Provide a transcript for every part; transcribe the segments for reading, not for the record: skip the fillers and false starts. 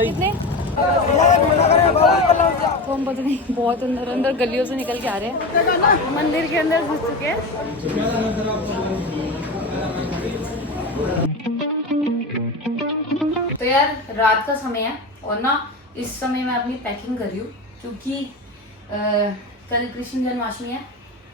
कितने तो हम पता नहीं बहुत अंदर अंदर गलियों से निकल के आ रहे हैं, मंदिर के अंदर घुस चुके हैं। तो यार रात का समय है और ना इस समय मैं अपनी पैकिंग कर रही हूँ क्योंकि कल कृष्ण जन्माष्टमी है।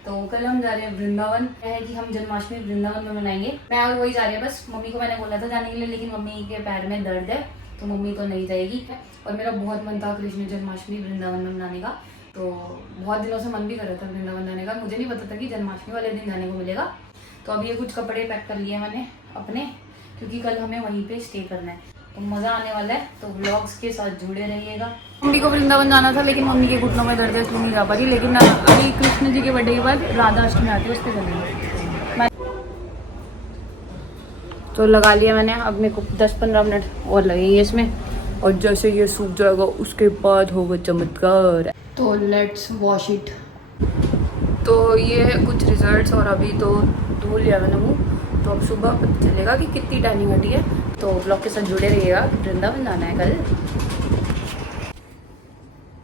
तो कल हम जा रहे हैं वृंदावन। है कि हम जन्माष्टमी वृंदावन में मनाएंगे। मैं और वही जा रही है बस। मम्मी को मैंने बोला था जाने के लिए, लेकिन मम्मी के पैर में दर्द है तो मम्मी तो नहीं जाएगी। और मेरा बहुत मन था कृष्ण जन्माष्टमी वृंदावन में मनाने का, तो बहुत दिनों से मन भी कर रहा था वृंदावन जाने का। मुझे नहीं पता था कि जन्माष्टमी वाले दिन जाने को मिलेगा। तो अब ये कुछ कपड़े पैक कर लिए मैंने अपने, क्योंकि कल हमें वहीं पे स्टे करना है, तो मज़ा आने वाला है। तो व्लॉग्स के साथ जुड़े रहिएगा। मम्मी को वृंदावन जाना था लेकिन मम्मी के घुटनों में दर्द है इसलिए नहीं जा पा रही। लेकिन अभी कृष्ण जी के बर्थडे के बाद राधा अष्टमी आती है, उस पर चलेंगे। तो लगा लिया मैंने। अब मेरे को 10-15 मिनट और लगेंगे इसमें, और जैसे ये सूख जाएगा उसके बाद होगा चमत्कार। तो लेट्स वॉश इट। तो ये है कुछ रिजल्ट्स, और अभी तो धुल लिया मैंने मुँह। तो अब सुबह पता चलेगा कि कितनी टैनिंग हटी है। तो ब्लॉग के साथ जुड़े रहिएगा, वृंदावन जाना है कल।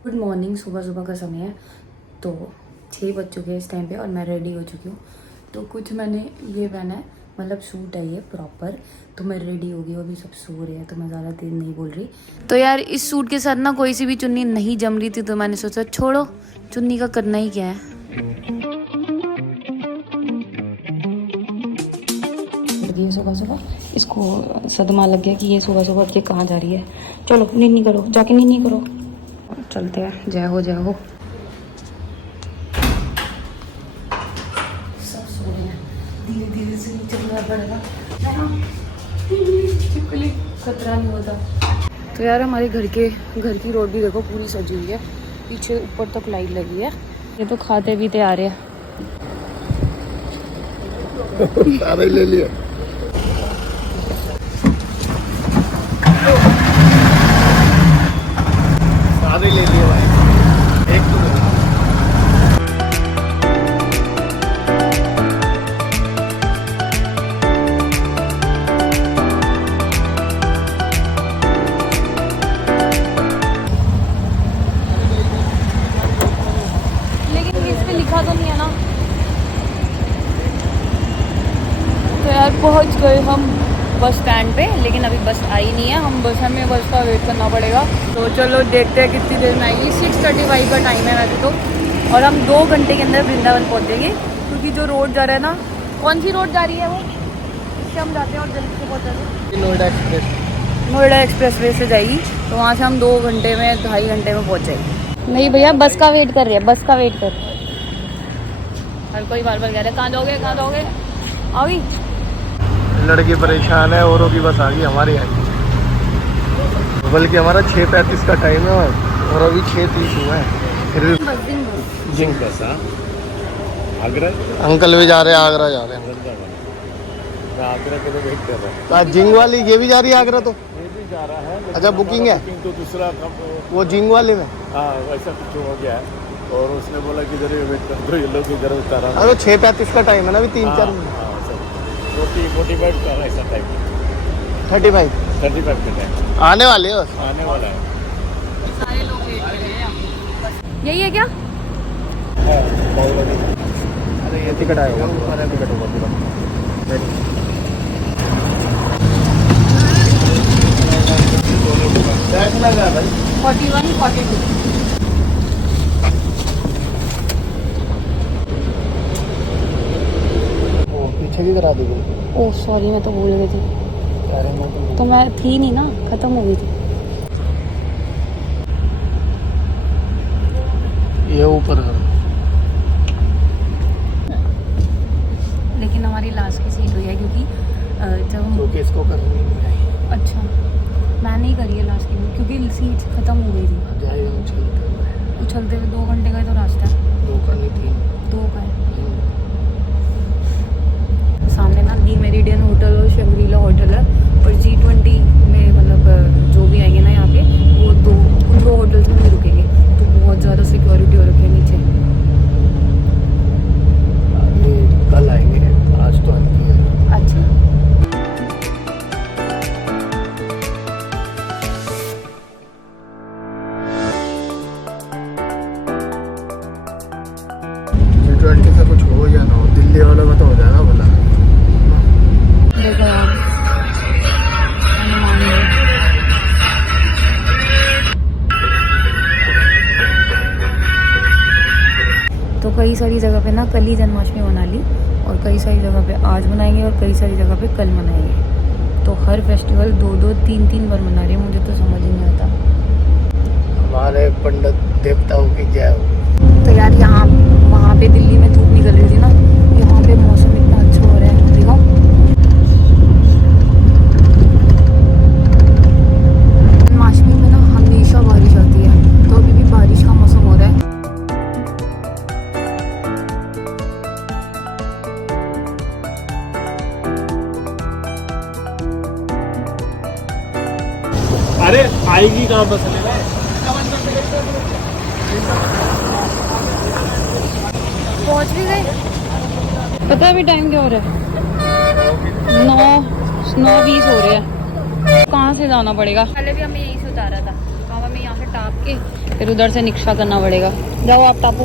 Good morning. सुबह सुबह का समय है, तो 6 बज चुके हैं इस टाइम पे और मैं रेडी हो चुकी हूँ। तो कुछ मैंने ये पहना है, मतलब सूट है ये प्रॉपर। तो मैं रेडी हो गई, अभी सब सो रहे हैं तो मैं ज़्यादा देर नहीं बोल रही। तो यार इस सूट के साथ ना कोई सी भी चुन्नी नहीं जम रही थी, तो मैंने सोचा छोड़ो, चुन्नी का करना ही क्या है। सुबह सुबह इसको सदमा लग गया कि ये सुबह सुबह ये कहाँ जा रही है। चलो नीनी करो, जाके नीनी करो। चलते हैं, जय हो जय हो। सब सो रहे हैं, धीरे धीरे से चलना पड़ेगा, खतरा नहीं होता। तो यार हमारे घर की रोड भी देखो पूरी सजी हुई है, पीछे ऊपर तक लाइट लगी है। ये तो खाते पीते आ रहे हैं। सारे ले लिया। सारे ले लिए भाई, एक तो लेकिन इस पे लिखा तो नहीं है ना। तो यार पहुंच गए हम बस स्टैंड पे, लेकिन अभी बस आई नहीं है। हमें बस का वेट करना पड़ेगा। तो चलो देखते हैं कितनी देर में आएगी। 6:35 का टाइम है वैसे तो, और हम 2 घंटे के अंदर वृंदावन पहुंचेंगे। क्योंकि जो रोड जा रहा है ना, कौन सी रोड जा रही है वो, इससे हम जाते हैं और जल्दी से पहुँच जाते हैं। नोएडा एक्सप्रेस वे से जाएगी, तो वहाँ से हम 2 घंटे में 2.5 घंटे में पहुँच जाएंगे। नहीं भैया बस का वेट कर रही है, बस का वेट कर। हर कोई बार बार कह रहे हैं कहाँ जाओगे कहाँ जाओगे। आ गई लड़की परेशान है, औरों की बस आ गई, हमारी आई। बल्कि हमारा 6:35 का टाइम है और अभी 6:30 हुआ है। फिर भी जिंग बस आगरा, अंकल भी जा रहे हैं, आगरा जा रहे हैं। आगरा के लिए वेट कर रहे हैं। जिंग वाली ये भी जा रही है आगरा, तो ये भी जा रहा है। अच्छा बुकिंग है तो दूसरा वो जिंग वाले में। हाँ वैसा कुछ हो गया है, और उसने बोला कि इधर वेट कर दो, ये लोग इधर उतारा। अरे 6:35 का टाइम है ना, अभी 3-4 मिनट। 45 का ऐसा टाइम, 35 का टाइम आने वाले हो, आने वाला है। सारे लोग वेट कर रहे हैं। यही है क्या? अरे ये टिकट आएगा, टिकट होगा पूरा। 41, 42। पीछे भी करा देगी। ओह सॉरी, मैं तो भूल गई थी। तो मैं थी नहीं ना, खत्म हो गई थी। ये ऊपर लेकिन हमारी लास्ट की सीट हुई है, क्योंकि जब हम इसको करनी है। अच्छा मैं नहीं करी है लास्ट की, क्योंकि सीट खत्म हो गई थी। चलते हुए 2 घंटे का ही तो रास्ता है। 2 का नहीं 3। 2 का है। सामने ना दी मेरिडियन होटल और शंग्रीला होटल है, और G20 में मतलब जो भी आएंगे ना यहाँ पे वो उन 2 होटल्स में भी रुकेंगे। तो बहुत ज़्यादा सिक्योरिटी हो रखी है नीचे। ये कल आएंगे, आज तो हल्की है। अच्छा, G20 से कुछ हो या ना हो, दिल्ली वालों का तो हो जाएगा भला। देखो यार हनुमान मंदिर। तो कई सारी जगह पे ना कल ही जन्माष्टमी मना ली, और कई सारी जगह पे आज मनाएंगे, और कई सारी जगह पे कल मनाएंगे। तो हर फेस्टिवल 2-2, 3-3 बार मना रहे हैं। मुझे तो समझ ही नहीं आता। हमारे पंडित देवताओं की जय हो। तो यार यहाँ वहाँ पे दिल्ली में धूप निकल रही थी ना, यहाँ पे मौसम इतना अच्छा हो रहा है। देखो जन्माष्टमी में ना हमेशा बारिश आती है, तो अभी भी बारिश का मौसम हो रहा है। अरे आएगी कहाँ बस में? पहुँच भी गए। पता है अभी टाइम क्या हो रहा है? 9:20 हो रहे हैं। कहाँ से जाना पड़ेगा? पहले भी हमें यहीं से उतारा था, तो अब हमें यहाँ से टाप के फिर उधर से रिक्शा करना पड़ेगा। जाओ आप टापो।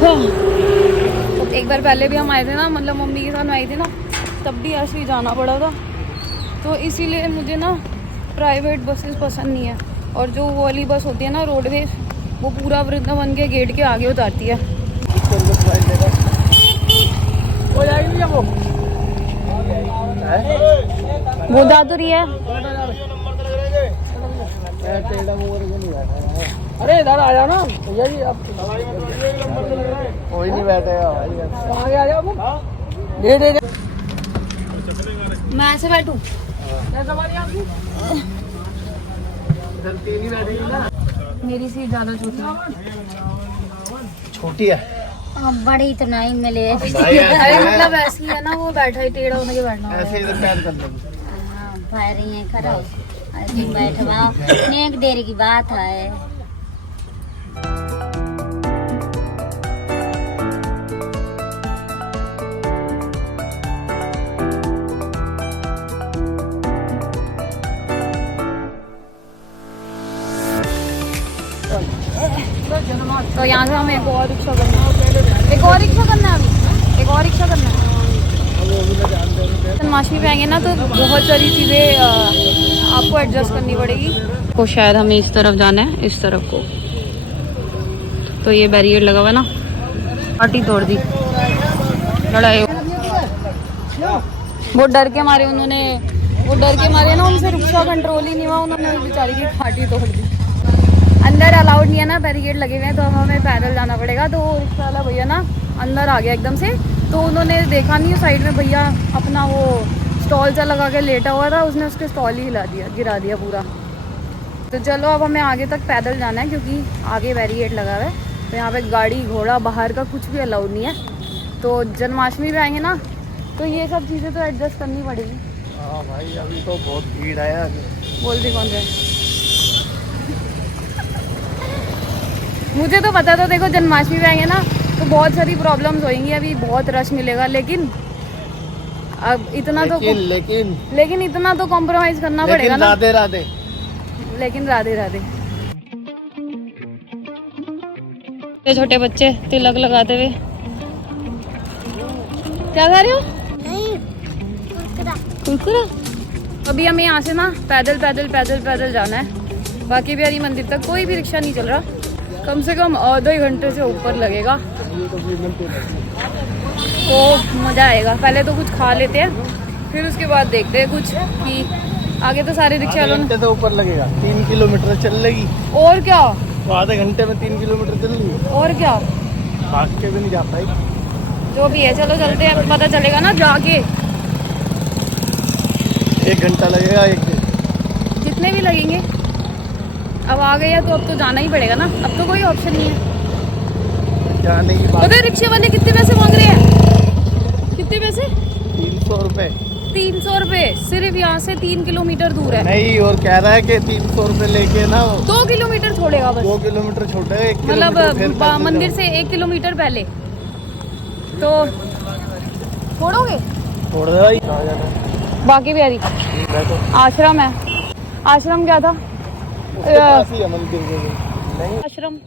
तो एक बार पहले भी हम आए थे ना, मतलब मम्मी के साथ आई थी ना, तब भी ऐसे ही जाना पड़ा था। तो इसीलिए मुझे ना प्राइवेट बसेस पसंद नहीं है। और जो वो वाली बस होती है ना रोडवेज, वो पूरा वृंदावन के गेट के आगे उतारती है। वो जा तो रही है। अरे इधर आ जाओ ना भैया जी, आप कोई नहीं बैठेगा। आगे आ जाओ। दे दे दे। मैं ऐसे बैठूं? मेरी सीट ज्यादा छोटी है। छोटी है? बड़ी तो नहीं मिले। अरे मतलब ऐसी है ना, वो बैठा ही टेढ़ा होने के बैठना ऐसे इधर पैर कर लेंगे। भाई रही है खड़ा बैठवा एक देर की बात है। तो यहाँ से हमें एक और रिक्शा करना है। एक और रिक्शा करना है, अभी एक और रिक्शा करना है। जन्माष्टमी पे आएंगे ना तो बहुत सारी चीज़ें आपको एडजस्ट करनी पड़ेगी। तो शायद हमें इस तरफ जाना है, इस तरफ को। तो ये बैरियर लगा हुआ है ना, पार्टी तोड़ दी, लड़ाई। वो डर के मारे ना, उनसे रिक्शा कंट्रोल ही नहीं हुआ, उन्होंने बेचारी की पार्टी तोड़ दी। अंदर अलाउड नहीं है ना, बैरिकेड लगे हुए हैं, तो हमें पैदल जाना पड़ेगा। तो रिक्शा वाला भैया ना अंदर आ गया एकदम से, तो उन्होंने देखा नहीं साइड में भैया अपना वो स्टॉल सा लगा के लेटा हुआ था, उसने उसके स्टॉल ही गिरा दिया पूरा। तो चलो अब हमें आगे तक पैदल जाना है, क्योंकि आगे बैरिकेड लगा हुआ है। तो यहाँ पे गाड़ी घोड़ा बाहर का कुछ भी अलाउड नहीं है। तो जन्माष्टमी पे आएंगे ना, तो ये सब चीज़ें तो एडजस्ट करनी पड़ेगी। हाँ भाई, अभी तो बहुत भीड़ है। बोलती कौन रहे? मुझे तो पता था, देखो जन्माष्टमी पे आएंगे ना तो बहुत सारी प्रॉब्लम्स होंगी, अभी बहुत रश मिलेगा, लेकिन अब इतना लेकिन इतना तो कॉम्प्रोमाइज करना पड़ेगा ना। राधे राधे। लेकिन राधे राधे। छोटे बच्चे तिलक लगाते हुए, क्या खा रहे हो? कुरकुरा। अभी हमें यहाँ से ना पैदल जाना है बाकी बिहारी मंदिर तक। कोई भी रिक्शा नहीं चल रहा, कम से कम आधे घंटे से ऊपर लगेगा, तो मज़ा आएगा। पहले तो कुछ खा लेते हैं, फिर उसके बाद देखते हैं कुछ कि आगे तो सारे रिक्शा वालों घंटे से ऊपर लगेगा। 3 किलोमीटर चल लेगी। और क्या, तो आधे घंटे में 3 किलोमीटर चल रही। और क्या, भाग के भी नहीं जा पाई। जो भी है चलो चलते हैं, पता चलेगा ना जाके। 1 घंटा लगेगा, 1 दिन। जितने भी लगेंगे, अब आ गए तो अब तो जाना ही पड़ेगा ना, अब तो कोई ऑप्शन नहीं है। जाने की बात। पता है रिक्शे वाले कितने पैसे मांग रहे हैं? कितने पैसे? 300 रुपए। 300 रुपए सिर्फ यहाँ से 3 किलोमीटर दूर है। नहीं, और कह रहा है कि 300 रुपए लेके ना 2 किलोमीटर छोड़ेगा बस, 2 किलोमीटर छोटे, 1 मतलब किलोमीटर मंदिर से 1 किलोमीटर पहले। तो छोड़ोगे? छोड़ रहा ही कहाँ जाना है? बाकी बिहारी बैठो। आश्रम है। आश्रम क्या था? उसके पास ही है मंदिर के। नहीं, आश्रम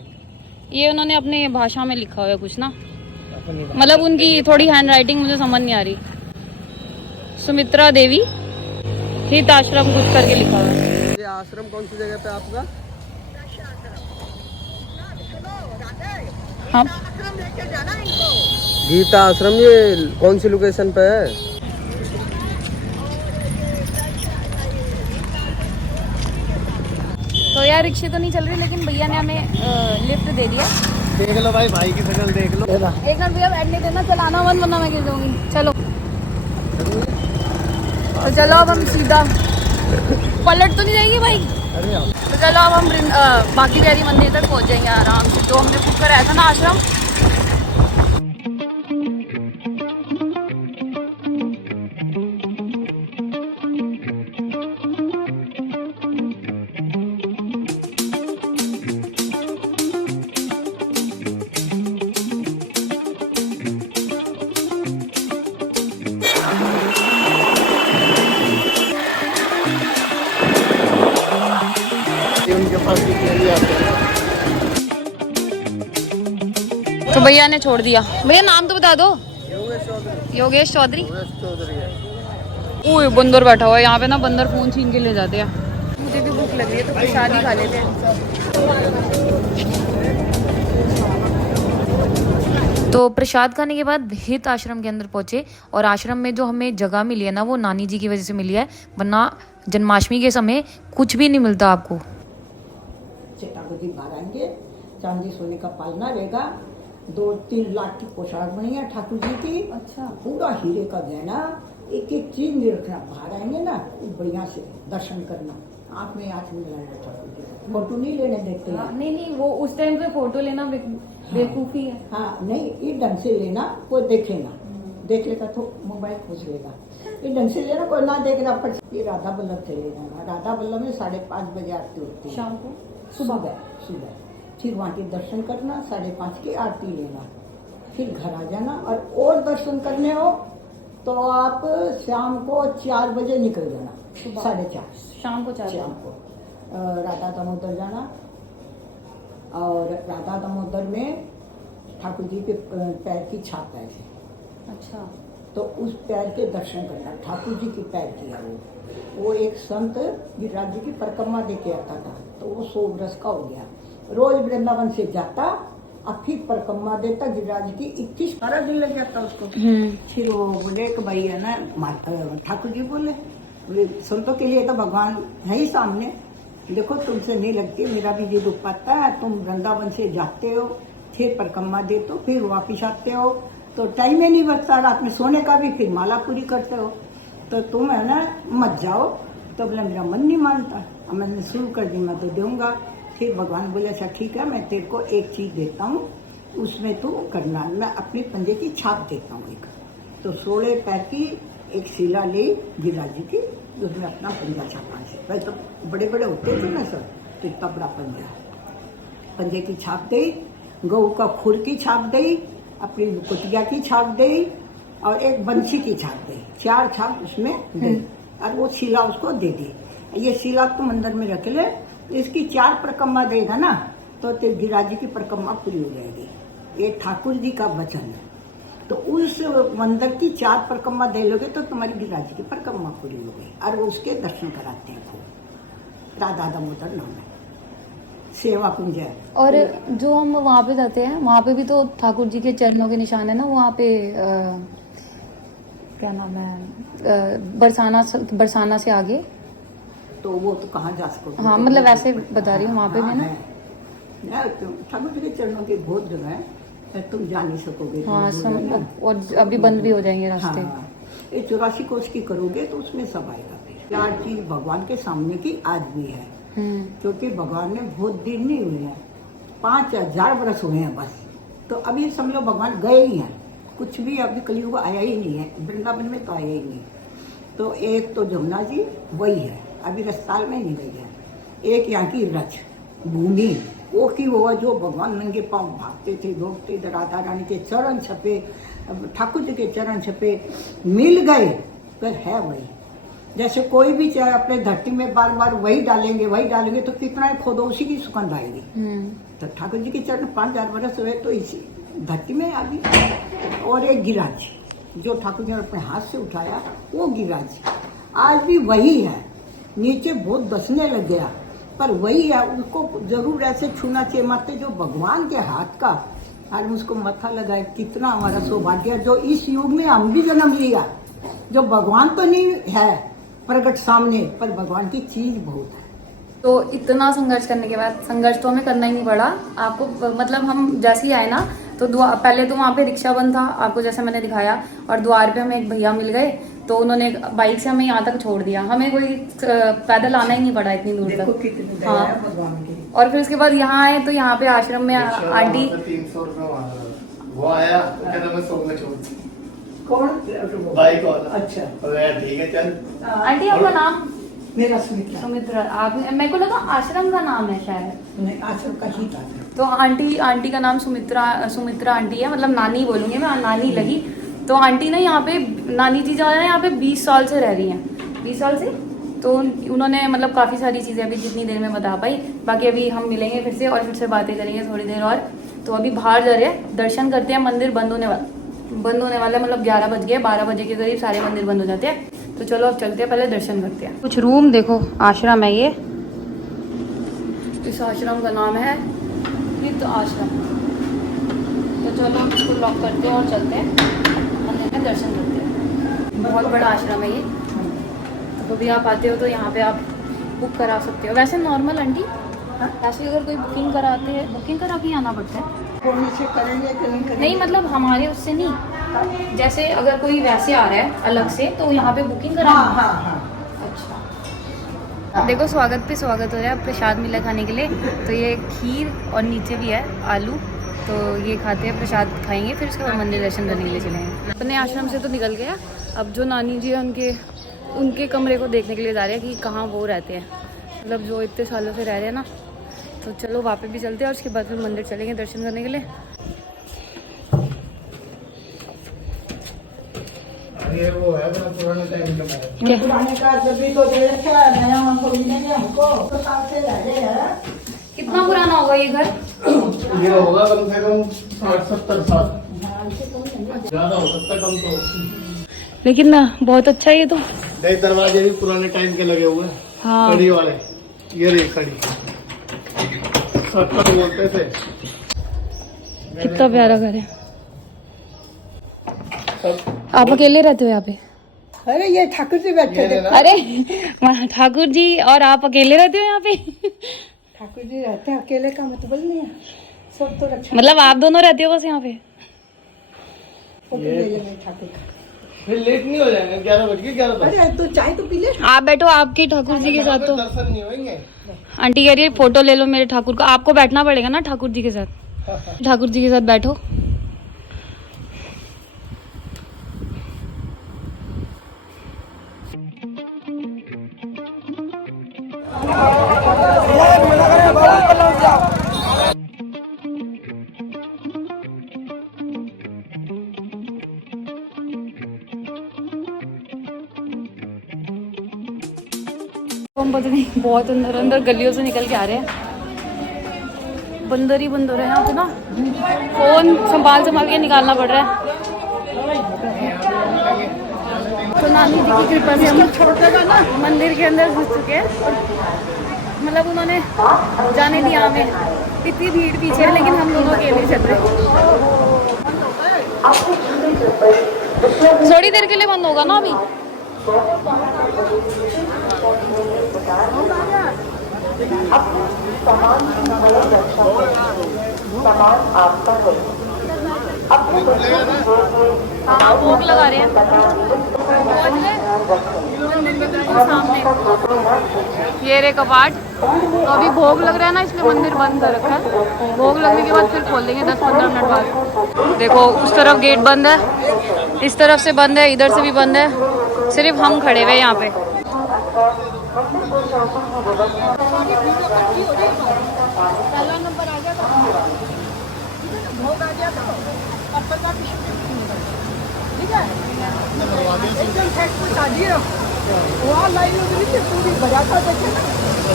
ये उन्होंने अपने भाषा में लिखा हुआ है कुछ ना, अपनी बात। मतलब उनकी थोड़ी हैंड राइटिंग मुझे समझ नहीं आ रही। सुमित्रा देवी हित आश्रम कुछ करके लिखा हुआ है। ये आश्रम कौन सी जगह पे आपका? हाँ गीता आश्रम, ये कौन सी लोकेशन पे है? तो यार रिक्शे तो नहीं चल रही, लेकिन भैया ने हमें लिफ्ट दे दिया। देख लो भाई, भाई की शक्ल देख लो। एक मिनट भैया, बैठने देना, चलाना मन वरना मैं गिर जाऊंगी। चलो तो चलो अब हम सीधा, पलट तो नहीं जाएगी भाई? अरे यार, तो चलो अब हम बाकी बिहारी मंदिर तक पहुंच जाएंगे आराम से, जो हमने बुक कराया था ना आश्रम। ये उनके पास कितने भी आते हैं। तो भैया ने छोड़ दिया। भैया नाम तो बता दो। योगेश चौधरी। योगेश चौधरी। योगेश चौधरी है। ओए बंदर बैठा हुआ है यहाँ पे ना, बंदर फोन छीन के ले जाते हैं। मुझे भी भूख लग रही है तो प्रसाद ही खा लेते हैं। तो प्रसाद खाने के बाद हित आश्रम के अंदर पहुंचे, और आश्रम में जो हमें जगह मिली है ना, वो नानी जी की वजह से मिली है, वरना जन्माष्टमी के समय कुछ भी नहीं मिलता आपको। चटागोदी बाहर आएंगे, चांदी सोने का पालना रहेगा, 2-3 लाख की पोशाक बनी है ठाकुर जी की। अच्छा। पूरा हीरे का गहना, एक एक चीज नहीं रखना। बाहर आएंगे ना, बढ़िया से दर्शन करना, आँख में आँख मिलाना ठाकुर जी को। फोटो नहीं लेने देते हैं। नहीं, वो उस टाइम पे फोटो लेना बेवकूफी है। हाँ नहीं, ये ढंग से लेना, कोई देखे ना, देख लेगा तो मोबाइल खोज लेगा। ये ढंग से लेना, कोई ना देख रहा। पर ये राधा वल्लभ से लेना। राधा वल्लभ में 5:30 बजे आरती होती है शाम को, सुबह। फिर वहाँ के दर्शन करना, 5:30 की आरती लेना, फिर घर आ जाना। और दर्शन करने हो तो आप शाम को 4 बजे निकल जाना, 4:30 शाम को शाम को राधा दामोदर जाना। और राधा दामोदर में ठाकुर जी के पैर की छाप है। अच्छा। तो उस पैर के दर्शन करना, ठाकुर जी की पैर किया। वो एक संत गिरिराज जी की परिक्रमा दे के आता था, तो वो 100 वर्ष का हो गया। रोज वृंदावन से जाता, अब फिर परिक्रमा देता गिरिराज की। 21 दिन लग जाता उसको। फिर वो बोले कि भाई है ना, ठाकुर जी बोले संतों के लिए तो भगवान है ही सामने, देखो तुमसे नहीं लगती, मेरा भी ये दुख पाता है। तुम वृंदावन से जाते हो, फिर परिक्रमा देते हो, फिर वापिस आते हो, तो टाइम ही नहीं बचता रात में सोने का भी, फिर माला पूरी करते हो, तो तुम है ना मत जाओ। तो बोला मेरा मन नहीं मानता, अब मैंने शुरू कर दी, मैं तो दूंगा। फिर भगवान बोले अच्छा ठीक है, मैं तेरे को एक चीज देता हूँ, उसमें तू करना। मैं अपने पंजे की छाप देता हूँ एक। तो 16 पैर की एक शिला ली गिरिराज जी की, उसमें अपना पंजा छापा है। वैसे तो बड़े बड़े होते थे ना सर, तो इतना बड़ा पंजा, पंजे की छाप दी, गऊ का खुर की छाप दी, अपनी कुटिया की छाप दी, और एक बंसी की छाप दी। 4 छाप उसमें दी, और वो शिला उसको दे दी। ये शिला तुम अंदर में रख ले, इसकी 4 परिक्रमा देगा ना, तो तेरे गिरिराज जी की परिक्रमा पूरी हो जाएगी। ये ठाकुर जी का वचन है। तो उस मंदिर की 4 परिक्रमा दे लोगे तो तुम्हारी गिरिराज जी की परिक्रमा पूरी हो गई। और वो उसके दर्शन कराते हैं खूब। राधा दामोदर नाम है, सेवा कुंज है। और जो हम वहाँ पे जाते हैं, वहाँ पे भी तो ठाकुर जी के चरणों के निशान है ना, वहाँ पे क्या नाम है, बरसाना से आगे। तो वो तो कहाँ जा सकोगे। हाँ, मतलब वैसे बता रही हूँ, वहाँ पे भी ना। ठाकुर जी के चरणों की बहुत जगह है। तुम जा नहीं सकोगे। हाँ दूर है ना। और अभी बंद भी हो जाएंगे रास्ते। हाँ, ये 84 कोस की करोगे तो उसमें सब आएगा। फिर 4 चीज भगवान के सामने की आज भी है, क्योंकि भगवान ने बहुत दिन नहीं हुए हैं, 5000 वर्ष हुए हैं बस। तो अभी समझ लो भगवान गए ही हैं, कुछ भी अभी कलयुग आया ही नहीं है, वृंदावन में तो आया ही नहीं। तो एक तो जमुना जी वही है, अभी रस्ताल में नहीं गई है। एक यहाँ की रच भूमि वो की वो है जो भगवान नंगे पांव भागते थे, दौड़ते थे, राधा रानी के चरण छपे, ठाकुर जी के चरण छपे मिल गए, पर है वही। जैसे कोई भी चाहे अपने धरती में बार बार वही डालेंगे तो कितना ही खोदो उसी की सुगंध आएगी। तो ठाकुर जी के चरण 5000 वर्ष हुए तो इसी धरती में आ गई। और एक गिरिराज जो ठाकुर जी ने अपने हाथ से उठाया, वो गिरिराज आज भी वही है। नीचे बहुत धसने लग गया पर वही है, उसको जरूर ऐसे छूना चाहिए माते जो भगवान के हाथ का। आज उसको मत्था लगाए, कितना हमारा सौभाग्य है जो इस युग में हम भी जन्म लिया, जो भगवान तो नहीं है प्रकट सामने, पर भगवान की चीज बहुत है। तो इतना संघर्ष करने के बाद, संघर्ष तो हमें करना ही नहीं पड़ा आपको, मतलब हम जैसे ही आए ना तो पहले तो वहाँ पे रिक्शा बंद था आपको जैसे मैंने दिखाया, और द्वार पे हमें एक भैया मिल गए तो उन्होंने बाइक से हमें यहाँ तक छोड़ दिया, हमें कोई पैदल आना ही नहीं पड़ा इतनी दूर देखो तक। कितनी दया है भगवान की। और फिर उसके बाद यहाँ आए तो यहाँ पे आश्रम में आंटी 300 रुपये मांग रहा था। वो आया तो कहता मैं 100 में छोड़ दी। कौन? बाइक वाला। अच्छा, और यार ठीक है चल। आंटी आपका नाम? मेरा सुमित्रा। सुमित्रा। आप, मेरे को लगा आश्रम का नाम है शायद। नहीं, आश्रम का ही था। तो आंटी का नाम सुमित्रा आंटी है, मतलब नानी बोलूँगी मैं, नानी लगी। तो आंटी ना यहाँ पे, नानी जी जो है यहाँ पे 20 साल से रह रही हैं, 20 साल से। तो उन्होंने मतलब काफ़ी सारी चीज़ें अभी जितनी देर में बता पाई, बाकी अभी हम मिलेंगे फिर से और फिर से बातें करेंगे थोड़ी देर और। तो अभी बाहर जा रहे हैं, दर्शन करते हैं। मंदिर बंद होने वाला मतलब 11 बज गए, 12 बजे के करीब सारे मंदिर बंद हो जाते हैं। तो चलो अब चलते हैं, पहले दर्शन करते हैं। कुछ रूम देखो, आश्रम है ये, इस आश्रम का नाम है नित्य आश्रम। तो चलो इसको लॉक करते हैं और चलते हैं मंदिर में, दर्शन करते हैं। बहुत बड़ा आश्रम है ये, तो कभी आप आते हो तो यहाँ पे आप बुक करा सकते हो। वैसे नॉर्मल आंटी, ऐसे अगर कोई बुकिंग कराते हैं, बुकिंग करा के आना पड़ता है? कौन से करेंगे कि नहीं करेंगे? नहीं मतलब हमारे उससे नहीं, जैसे अगर कोई वैसे आ रहा है अलग से तो यहाँ पे बुकिंग करा। हाँ। अच्छा, देखो स्वागत पे स्वागत हो रहा है, प्रसाद मिला खाने के लिए। तो ये खीर और नीचे भी है आलू, तो ये खाते हैं, प्रसाद खाएंगे, फिर उसके बाद मंदिर दर्शन करने के लिए चलेंगे। अपने आश्रम से तो निकल गया, अब जो नानी जी है उनके कमरे को देखने के लिए जा रहे हैं कि कहाँ वो रहते हैं, मतलब जो इतने सालों से रह रहे हैं ना। तो चलो वहाँ पे भी चलते हैं और उसके बाद फिर मंदिर चलेंगे दर्शन करने के लिए। ये वो है ना पुराने टाइम का है। क्या? पुराने का जब भी तो दे रखा है, नया हमको मिलेंगे, हमको तो साल से रह गए हैं। कितना पुराना होगा ये घर? ये होगा कम से कम 60-70 साल, ज्यादा हो सकता कम तो। लेकिन ना बहुत अच्छा है ये तो। देख दरवाजे भी पुराने टाइम के लगे हुए हैं। हाँ। कड़ी वाले, ये रही कड़ी, सत्तर बोलते थे। कितना प्यारा घर है। आप अकेले रहते हो यहाँ पे? अरे ये ठाकुर जी बैठे थे। अरे ठाकुर जी और आप अकेले रहते हो यहाँ पे? ठाकुर जी रहते हैं, अकेले का मतलब नहीं है, सब तो रक्षा। मतलब आप दोनों रहते हो बस यहाँ पे? फोटो ले लेंगे ठाकुर का। फिर लेट नहीं हो जाएंगे, 11 बज गए, 11 बजे। अरे तो चाय तो पी ले। आप बैठो, आपके ठाकुर जी के साथ तो। दर्शन नहीं होंगे। आंटी कह रही है फोटो ले लो मेरे ठाकुर का। आपको बैठना पड़ेगा ना ठाकुर जी के साथ, ठाकुर जी के साथ बैठो। हम पता नहीं बहुत अंदर गलियों से निकल के आ रहे हैं, बंदर ही बंदर है यहाँ पे ना। फोन संभाल के निकालना पड़ रहा है। तो नानी जी की कृपा से हम छोटे ना मंदिर के अंदर घुस चुके हैं, और मतलब उन्होंने जाने दिया हमें। इतनी भीड़ पीछे है लेकिन हम दोनों अकेले चल रहे। थोड़ी देर के लिए बंद होगा ना अभी। हाँ भोग लगा रहे हैं, पहुंच गए मंदिर के बिल्कुल सामने। ये रे कपाट, तो अभी भोग लग रहा है ना, इसलिए मंदिर बंद कर रखा है। भोग लगने के बाद फिर खोल देंगे 10-15 मिनट बाद। देखो उस तरफ गेट बंद है, इस तरफ से बंद है, इधर से भी बंद है, सिर्फ हम खड़े हुए यहाँ पे।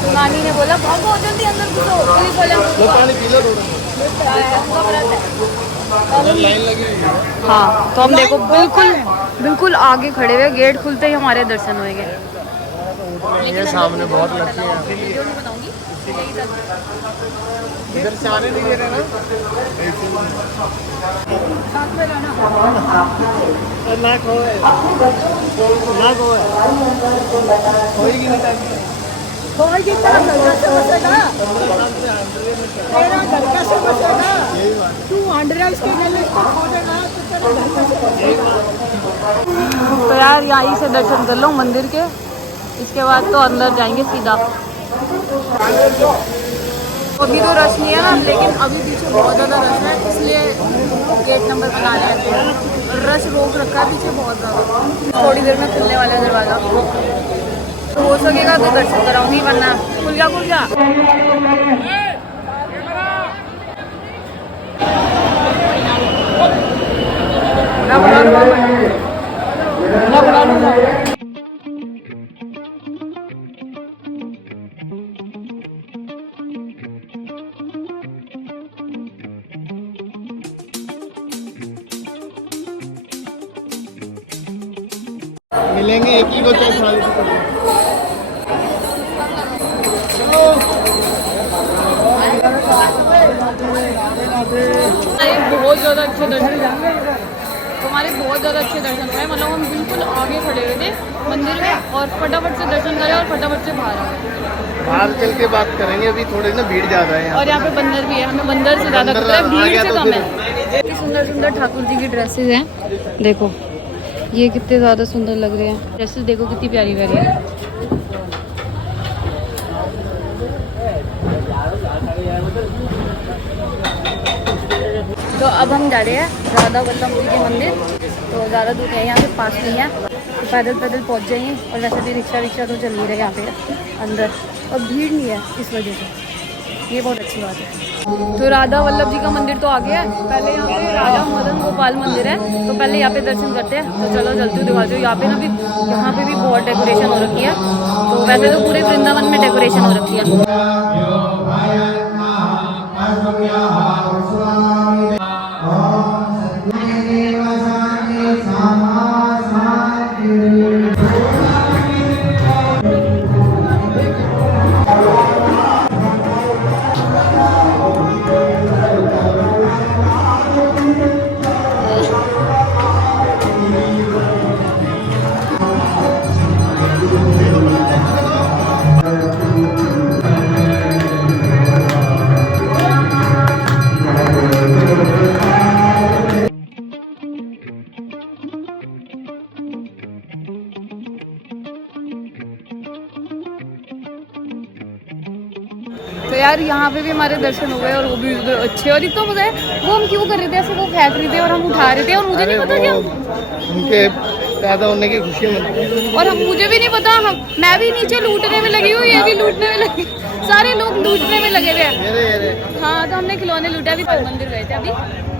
नानी ने बोला भागो जल्दी अंदर घुसो, पुलिस वाले लाइन लगी हुई है। हाँ तो हम देखो बिल्कुल बिल्कुल आगे खड़े हुए, गेट खुलते ही हमारे दर्शन होंगे। ये सामने बहुत लड़की है, वीडियो नहीं बनाऊंगी, इधर से आने नहीं दे रहे ना। ना खोए ना खोए होएगी नहीं टाइम होएगी तेरा घर कैसे बसेगा, तेरा घर कैसे बसेगा, तू अंडरग्राउंड के लिए इसको खोदेगा तो तेरा घर कैसे बसेगा। तो यार यहीं से दर्शन कर लो मंदिर के, इसके बाद तो अंदर जाएंगे सीधा। अभी तो रश नहीं है ना, लेकिन अभी पीछे बहुत ज़्यादा रश है, इसलिए गेट नंबर बना रहे हैं। रश रोक रखा है पीछे बहुत ज़्यादा, थोड़ी देर में खुलने वाला है दरवाज़ा, तो हो सकेगा तो दर्शन कराऊंगी, वरना खुल जा खुल जा। मिलेंगे एक ही को तो साल बहुत ज़्यादा अच्छे दर्शन, हमारे बहुत ज़्यादा अच्छे दर्शन हुए, मतलब हम बिल्कुल आगे खड़े हुए थे मंदिर में और फटाफट से दर्शन करे और फटाफट से बाहर आए। बाहर चल के बात करेंगे, अभी थोड़ी ना भीड़ ज़्यादा है और यहाँ पे बंदर भी है, हमें बंदर से ज़्यादा खतरा है, भीड़ से कम है। इतनी सुंदर सुंदर ठाकुर जी की ड्रेसेस हैं, देखो ये कितने ज़्यादा सुंदर लग रहे हैं ड्रेसेस, देखो कितनी प्यारी प्यारी है। तो अब हम जा रहे हैं राधा वल्लभ जी के मंदिर, तो ज़्यादा दूर है, यहाँ से पास नहीं है, तो पैदल पैदल पहुँच जाइए। और वैसे भी रिक्शा तो चल ही रहे यहाँ पे अंदर, और भीड़ नहीं है इस वजह से, ये बहुत अच्छी बात है। तो राधा वल्लभ जी का मंदिर तो आ गया है, पहले यहाँ पे राधा मदन गोपाल मंदिर है, तो पहले यहाँ पे दर्शन करते हैं। तो चलो जल्दी दिखाते हो, यहाँ पे ना भी, यहाँ पे भी बहुत डेकोरेशन हो रखी है, तो वैसे तो पूरे वृंदावन में डेकोरेशन हो रखी है। तो यार यहाँ पे भी हमारे दर्शन हो गए, और वो भी अच्छे, और इतना पता है वो हम क्यों कर रहे थे ऐसे, वो फेंक रहे थे और हम उठा रहे थे, और मुझे नहीं पता क्या उनके पैदा होने की खुशी में, और हम मुझे भी नहीं पता, मैं भी नीचे लूटने में लगी हूँ, ये भी लूटने में लगी, सारे लोग लूटने में लगे हुए हैं। हाँ तो हमने खिलौने लूटा, अभी मंदिर गए थे अभी,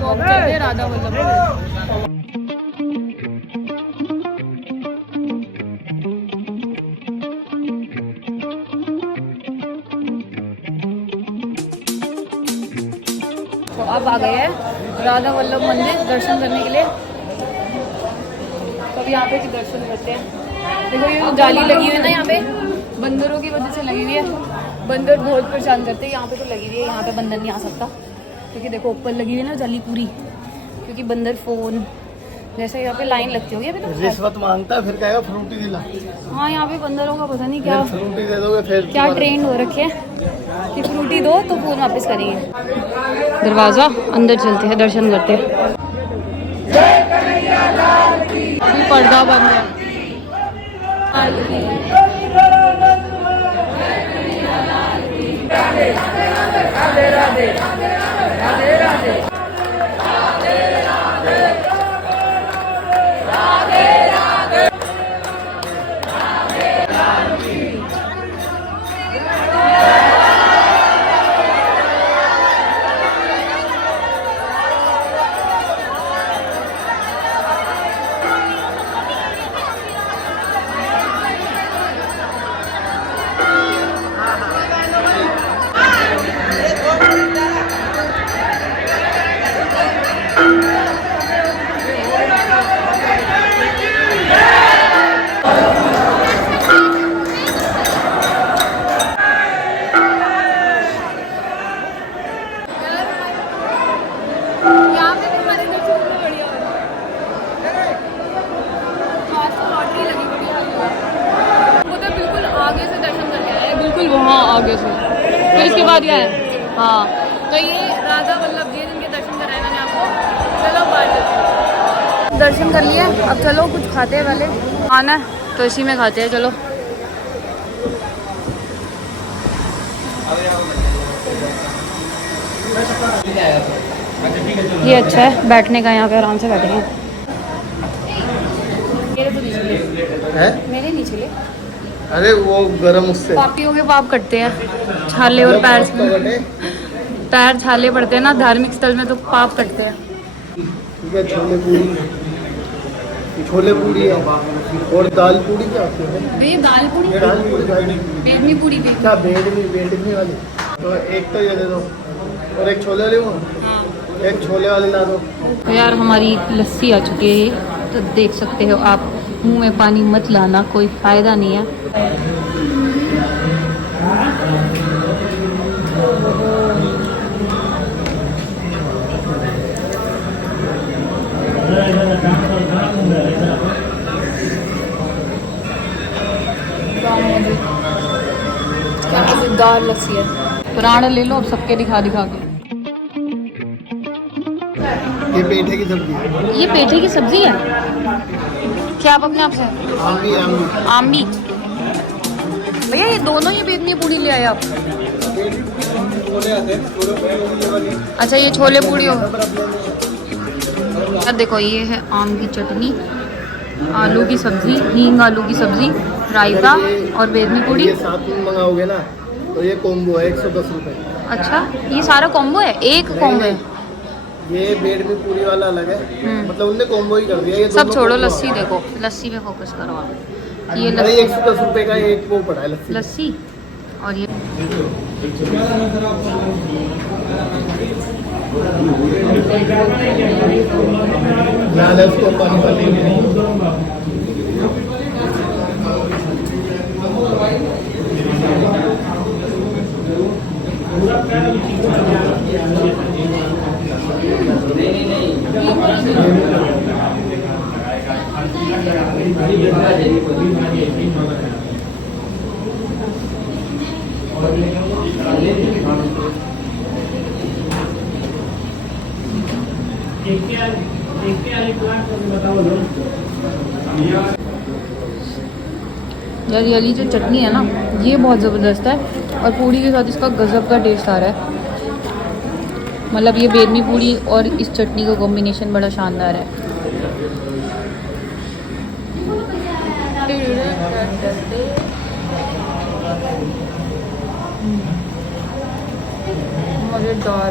तो अब चलते हैं राधा वल्लभ। तो अब आ गए हैं राधा वल्लभ मंदिर दर्शन करने के लिए, तो अब यहाँ पे भी दर्शन करते हैं। देखो ये जाली लगी हुई है ना, यहाँ पे बंदरों की वजह से लगी हुई है, बंदर बहुत परेशान करते हैं, यहाँ पे तो लगी हुई है, यहाँ पे बंदर नहीं आ सकता, क्योंकि देखो ऊपर लगी हुई है ना जाली पूरी, क्योंकि बंदर फोन जैसे यहाँ पे लाइन लगती होगी अभी तो। रिश्वत मांगता है, फिर कहेगा फ्रूटी दिला। हाँ यहाँ पे बंदरों का पता नहीं क्या फ्रूटी दे दोगे फिर क्या ट्रेंड हो रखे हैं कि फ्रूटी दो तो फोन वापस करेंगे। दरवाज़ा अंदर चलते हैं, दर्शन करते हैं। अभी पर्दा बंद है। बिल्कुल वहाँ आगे से, फिर इसके बाद क्या है? हाँ, तो ये राधा वल्लभ जी जिनके दर्शन कराए मैंने आपको। चलो बात, दर्शन कर लिए, अब चलो कुछ खाते हैं, पहले आना है तो इसी में खाते हैं। चलो ये अच्छा है बैठने का, यहाँ पे आराम से बैठेंगे। मेरे नीचे ले। अरे वो गरम उससे पापियों के पाप कटते हैं, छाले और पैर छाले पड़ते हैं ना धार्मिक स्थल में, तो पाप कटते हैं। ठीक है, छोले पूरी है और दाल पूरी क्या होती है? ये दाल पूरी, बेडमी पूरी भी क्या बेडमी वाली? तो एक तो ये दे दो और एक छोले वाली वो, एक छोले वाली ला दो। तो यार हमारी लस्सी आ चुकी है, तो देख सकते हो आप। मुंह में पानी मत लाना, कोई फायदा नहीं है। क्या मजेदार लस्सी है। प्राण ले लो अब सबके दिखा के। ये पेठे की सब्जी है। ये पेठे की सब्जी है क्या? आप अपने आप से आम्बी भैया, ये दोनों ही बेदनी पूरी ले आए आप? अच्छा, ये छोले पूरी हो। देखो ये है आम की चटनी, आलू की सब्जी, हींग आलू की सब्जी, रायता और बेदनी पूरी। ये साथ में मंगाओगे ना तो ये कॉम्बो है 110 रुपए। अच्छा, ये सारा कॉम्बो है? एक कॉम्बो है? ये बेडमी पूरी वाला अलग है, मतलब उनने कॉम्बो ही कर दिया। ये सब छोड़ो, लस्सी देखो, लस्सी पे फोकस करो आप। ये लस्सी 110 रुपए का एक वो पड़ा है लस्सी और ये यार ये वाली जो चटनी है ना, ये बहुत ज़बरदस्त है और पूरी के साथ इसका गजब का टेस्ट आ रहा है। मतलब ये बेदनी पूरी और इस चटनी का कॉम्बिनेशन बड़ा शानदार है। मज़ेदार।